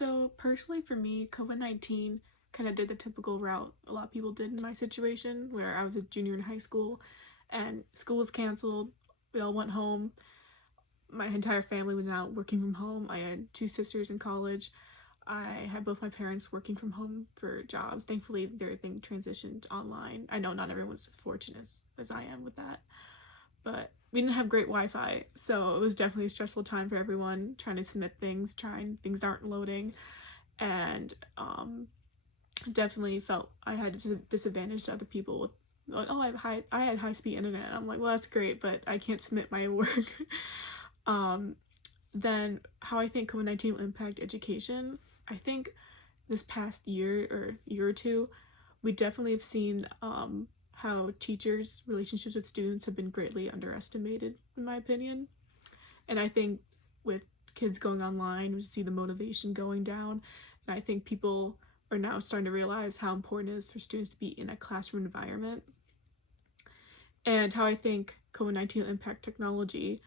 So personally for me, COVID-19 kind of did the typical route a lot of people did in my situation where I was a junior in high school and school was canceled. We all went home. My entire family was now working from home. I had two sisters in college. I had both my parents working from home for jobs. Thankfully, their thing transitioned online. I know not everyone's as fortunate as I am with that, but we didn't have great Wi-Fi, so it was definitely a stressful time for everyone trying to submit things, trying things aren't loading, and definitely felt I had a disadvantage to other people with like, oh, I had high speed internet. I'm like, well, that's great, but I can't submit my work. um, then how I think COVID-19 will impact education. I think this past year or two, we definitely have seen how teachers' relationships with students have been greatly underestimated, in my opinion. And I think with kids going online, we see the motivation going down. And I think people are now starting to realize how important it is for students to be in a classroom environment. And how I think COVID-19 will impact technology.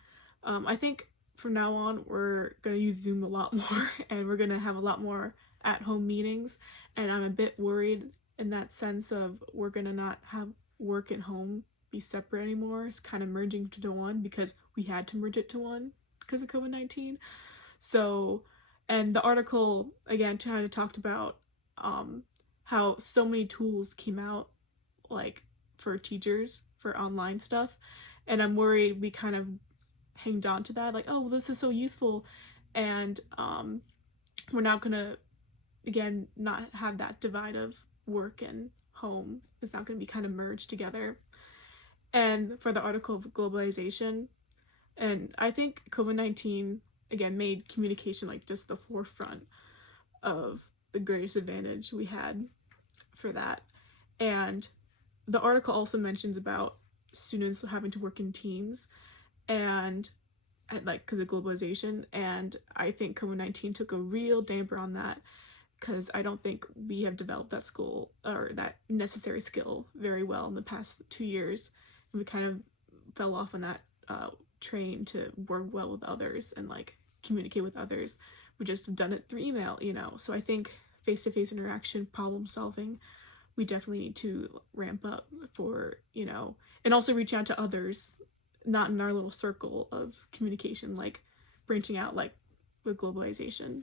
I think from now on, we're going to use Zoom a lot more and we're going to have a lot more at home meetings. And I'm a bit worried in that sense of we're going to not have work at home be separate anymore. It's kind of merging to one because we had to merge it to one because of COVID-19. So, and the article again kind of talked about how so many tools came out like for teachers for online stuff, and I'm worried we kind of hanged on to that like, oh, well, this is so useful, and we're not gonna again not have that divide of work and home. It's not gonna be kind of merged together. And for the article of globalization, and I think COVID-19 again made communication like just the forefront of the greatest advantage we had for that. And the article also mentions about students having to work in teams and like because of globalization, and I think COVID-19 took a real damper on that because I don't think we have developed that skill or that necessary skill very well in the past 2 years. We kind of fell off on that train to work well with others and like communicate with others. We just have done it through email. So I think face-to-face interaction, problem solving, we definitely need to ramp up for, and also reach out to others, not in our little circle of communication, like branching out like with globalization.